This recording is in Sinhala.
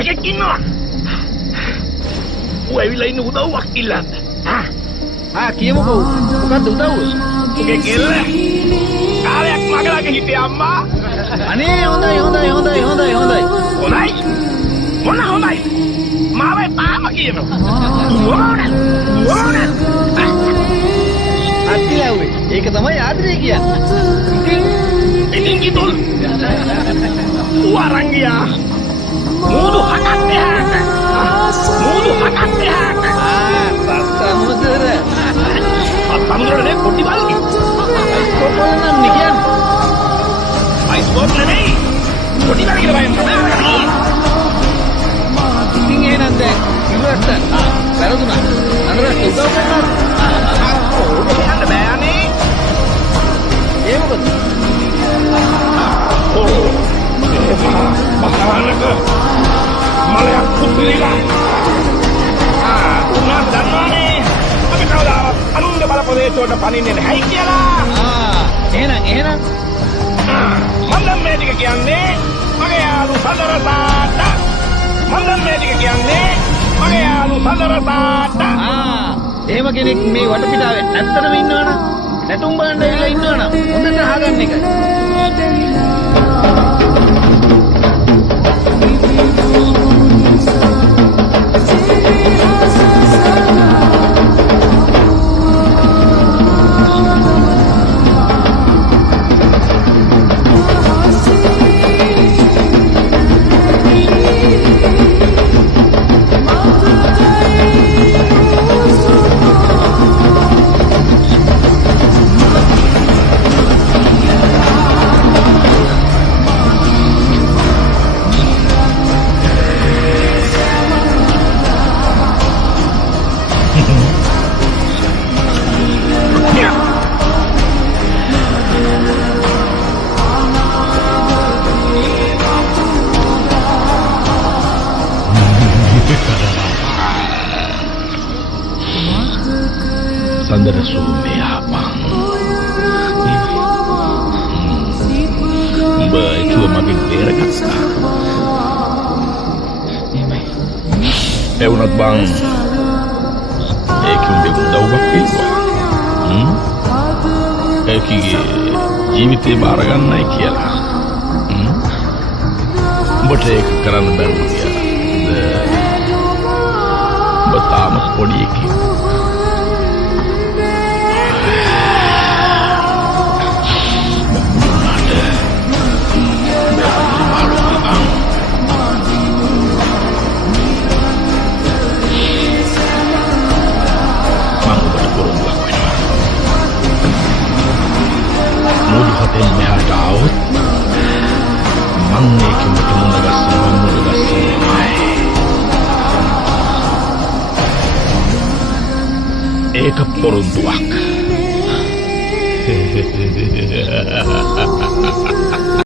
එකෙක් ඉන්නවා. ඌ ඇවිල්ලා ඉන්න උදව්වක් ඉල්ලන්න. කියමුකෝ. මොකද්ද උදව්ව? උගේ කෙල්ල කාලයක් මගලක හිටියේ අම්මා. අනේ හොඳයි. හොඳයි? මොන හොඳයි? මාවේ තාම කියනවා. ඕන. අත්තිලාවේ. ඒක තමයි ආදරේ කියන්නේ. ඉතින් කිතුල්. ඌ අරන් ගියා. මූදු හතක් එහාට. සමුදර. සමුදරනේ පොඩි බලකි. කොපල නම් නිකන්. අයිස්බෝට් නෙමෙයි. පොඩි බලකි බයෙන් තමයි. ඉතින් එහෙනම් දැන් ඉවරට වැරදුනා. අඳුරට උදව් කරනවා. යන්න බෑනේ. ඒ මොකද? මහානක මලයක් පුදුලිලා. උනා දන්නවනේ. අපි කවදාවත් අනුන්ගේ බලපොදේට පනින්නේ නැහැ කියලා. එහෙනම් මම දැන් මේ ටික කියන්නේ මගේ යාළු සඳරතාට. එහෙම කෙනෙක් මේ වටපිටාවේ ඇත්තටම ඉන්නවනම් නැටුම් බලන්න ඇවිල්ලා ඉන්නවනම් හොඳට අහගන්න එකයි. සඳර සූමයා බං. උඹ ඒතුව මගෙන් බේරගත්තා. එවුනත් බං ඒක උඹේ උදව්වක් කිව්වා. ඒකගේ ජීවිතේ බාර ගන්නයි කියලා. උඹට ඒක කරන්න බැරුව ගියා. උඹ තාම පොඩි එකෙක්. ඒක පොරොන්දුවක්.